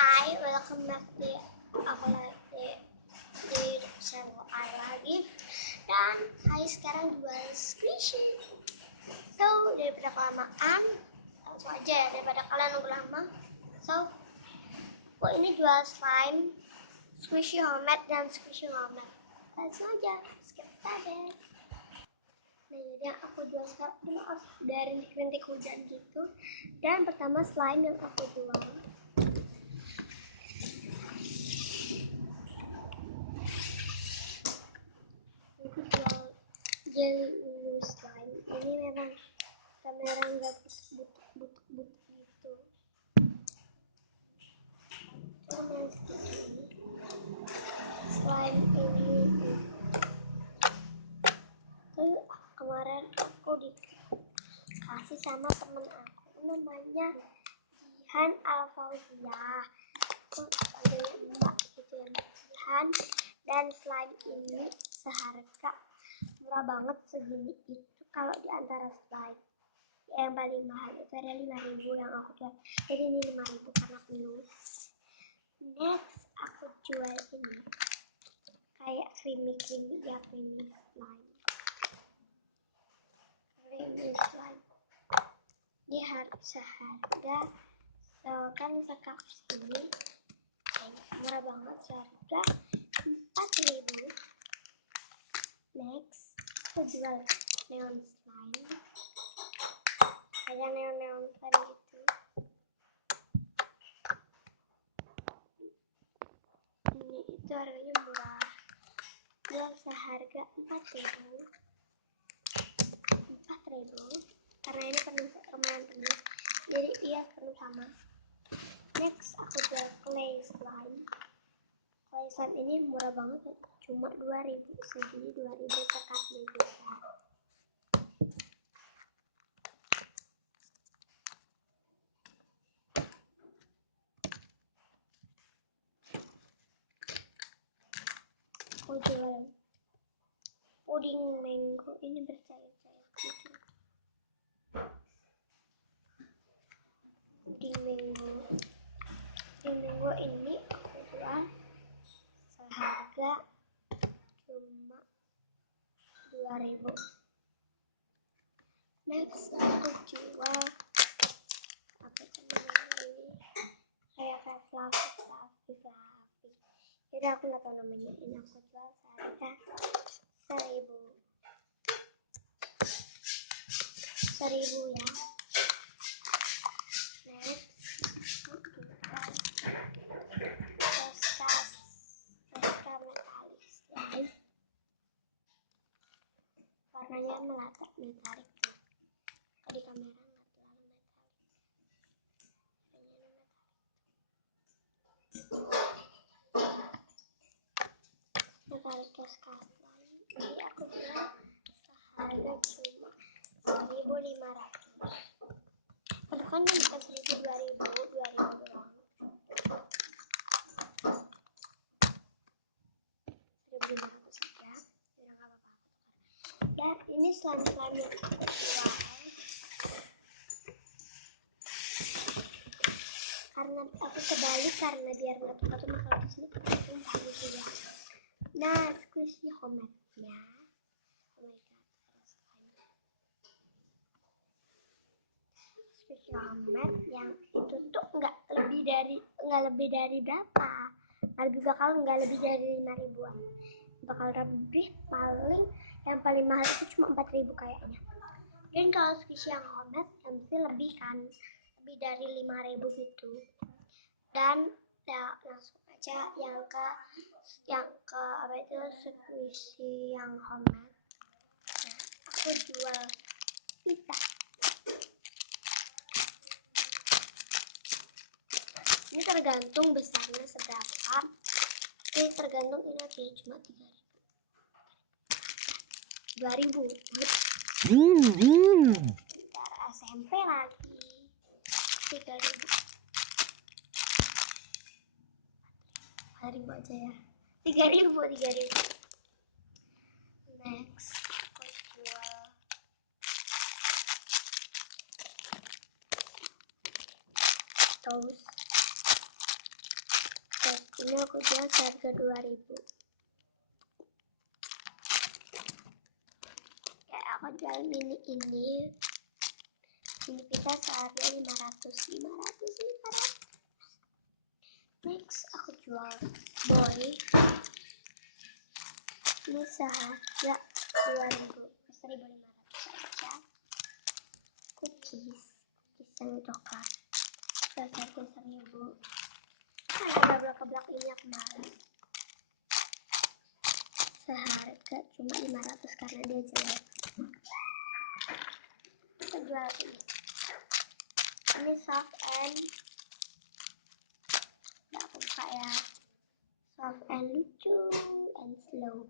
Hai, welcome back di aku lagi di channel I lagi. Dan saya sekarang jual squishy. So daripada kelamaan, langsung aja ya, daripada kalian nunggu lama. So aku ini jual slime, squishy homemade dan squishy homemade. Langsung aja, skip started. Nah jadi yang aku jual sekarang ini maaf dari rintik hujan gitu. Dan pertama slime yang aku jual jelly ungu slime. Ini memang kamera nggak butuh gitu. Cuma segini slime ini tuh kemarin aku dikasih sama temen aku namanya Jihan Alfauzia. Aku panggilnya Mbak gitu ya, Jihan. Dan slime ini seharga murah banget segini itu. Kalau di antara slime yang paling mahal itu ada 5.000 yang aku jual, jadi ini 5.000 karena penuh. Next aku jual ini kayak creamy ya, creamy slime. Dia seharga kan sekaps ini murah banget, seharga 4.000. Next aku jual neon slime, kayak neon slime gitu. Ini itu harganya murah, dia seharga 4.000 karena ini lumayan penuh, jadi dia penuh sama. Next aku jual clay slime. Clay slime ini murah banget, cuma 2.000, segini 2.000 sekatnya juga. Aku jual puding mango, ini bercair-cair gitu. Puding mango ini aku jual seharga cuma 2.000. Next aku jual apa namanya ini, kayak fluffy. Jadi aku nggak tahu namanya. Ini aku jual seharga 1.000 ya. Next aku jual Tosca metalik slime. Warnanya metalik tuh. Kalau di kamera nggak terlalu metalik Tosca slime. Jadi aku jual seharga cuma 1.500. Itu kan bukan 1.000, 2.000 doang. 1.500 saja, udah nggak apa-apa. Dan ini slime yang aku jual karena aku kebalik, karena biar nggak tumpah kalau di sini tumpah gitu ya. Nah, squishy homemade-nya, oh my god, squishy homemade yang itu tuh nggak lebih dari berapa? Nggak lebih dari 5.000-an. Bakal lebih, yang paling mahal itu cuma 4.000 kayaknya. Dan kalau squishy yang homemade yang mesti lebih kan, lebih dari 5.000 gitu. Dan ya langsung aja yang ke apa itu squishy yang homemade. Nah, aku jual pita. Ini tergantung besarnya seberapa. Ini tergantung, ini aja cuma 2.000. Bentar, SMP lagi 3.000. 4.000 aja ya. 3.000. Next aku jual toast. Ini aku jual seharga 2.000. Kayak aku jual mini ini pita seharga 500. Next aku jual boy. Ini seharga 1.500 saja. Cookies yang coklat seharga 1.000. Ada blok-blok ini aku malas. Seharga cuma 500 karena dia jelek. Kita jual ini soft and nggak buka ya. Soft and lucu and slow.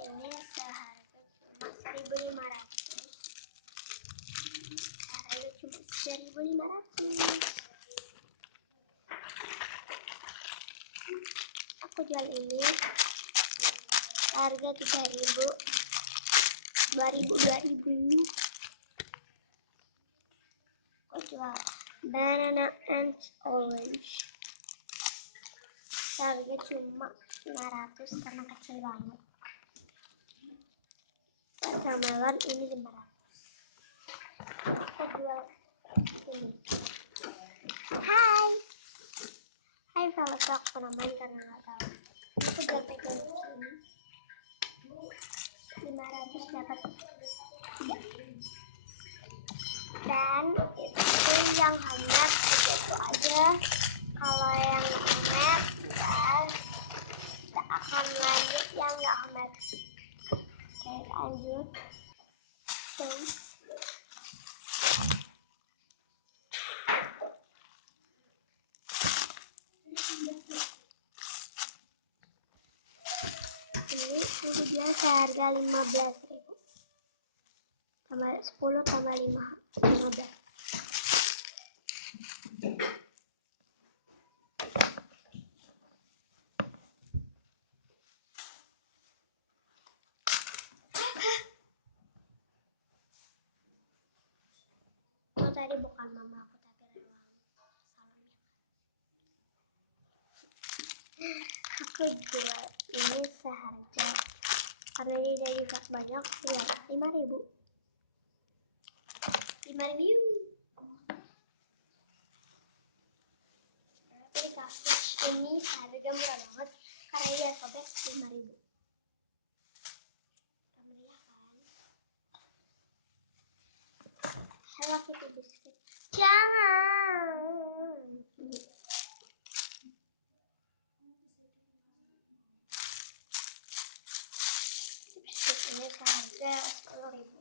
Ini seharga cuma 1.500. Harga cuma 1.500. Aku jual ini harga 3.000. 2.000. Aku jual banana and orange. Harga cuma 500 karena kecil banget. Watermelon ini 500. Aku jual ini. Hai fellows, aku namain karena nggak tahu. Aku jual pegang ini 500 dapat 3. Dan itu yang hangat itu aja. Kalau yang hangat dan kita akan lanjut yang nggak hangat. Oke, lanjut. Ini aku jual seharga 15.000. Tambah 10 tambah 5, 15. Oh, tadi bukan mama aku tapi aku jual ini seharga karena ini dari banyak jual 5.000. 5.000. Ini kasus ini harga murah banget karena dia sobek 5.000. Meriah kan? Hello Kitty biskuit. Jangan. Biskuit ini seharga 10.000.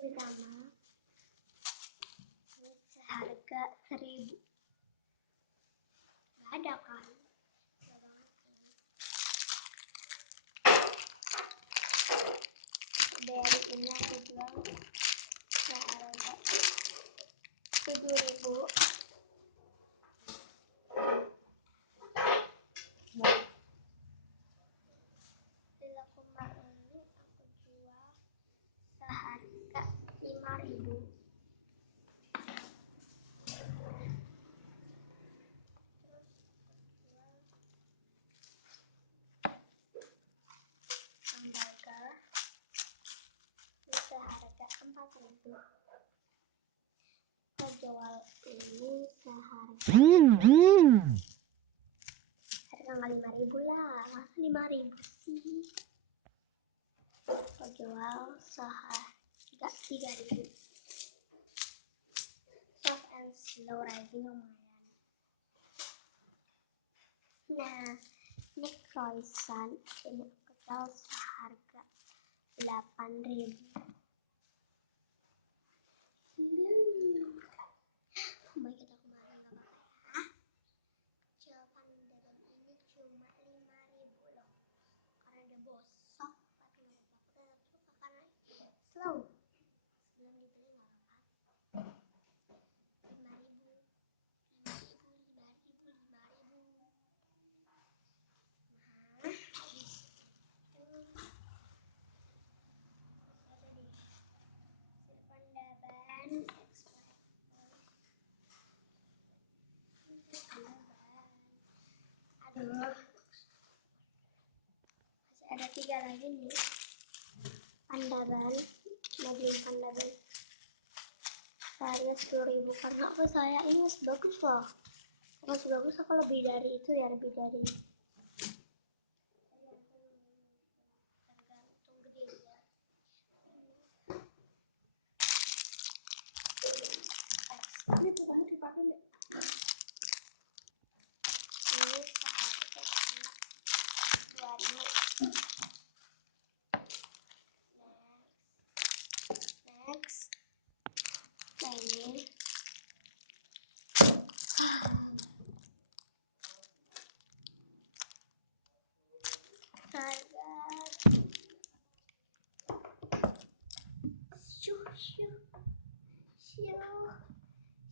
Ditambah ini seharga 1.000. Nggak ada kan? Dari ini aku jual seharga 7.000. Dilakuma ini aku jual seharga 5.000. Hamburger seharga 4.000. Aku jual ini seharga 5.000 lah, masa 5.000 sih. Aku jual seharga 3.000. Soft and slow rising lumayan. Nah, ini croissant ini aku jual seharga 8.000. Baik, kita kemarin nggak apa-apa ya. Jawaban dari ini cuma 5.000 loh. Karena dia bosok, tapi nggak apa-apa. Tetap suka karena slow. Sebelum dibeli nggak apa-apa. 5.000. Masih ada 3 lagi nih. Pandaban, mau beli pandaban. Harga 10.000 karena aku saya ini masih bagus loh. Masih bagus, aku lebih dari itu ya, lebih dari tergantung gedenya. Ini kamu dipakai nggak? Ini seharga 2.000. Next. Nah ini harga shoo shoo shoo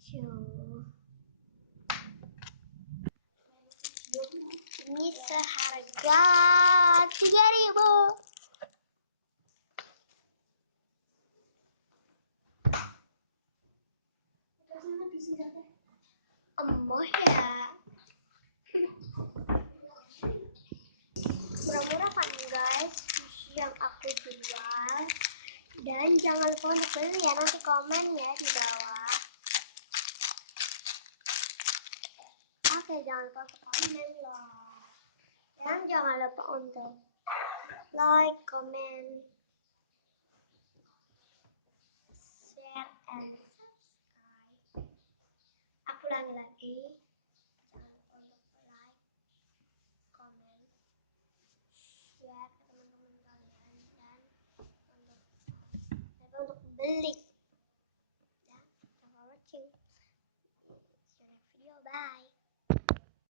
shoo. Ini seharga 3.000. Emoh ya. Murah-murah kan guys sushi yang aku jual. Dan jangan lupa untuk beli ya, nanti komen ya di bawah. Oke, jangan lupa untuk komen loh. Dan jangan lupa untuk like, comment, share, and subscribe. Aku lagi-lagi, jangan lupa untuk like, comment, share,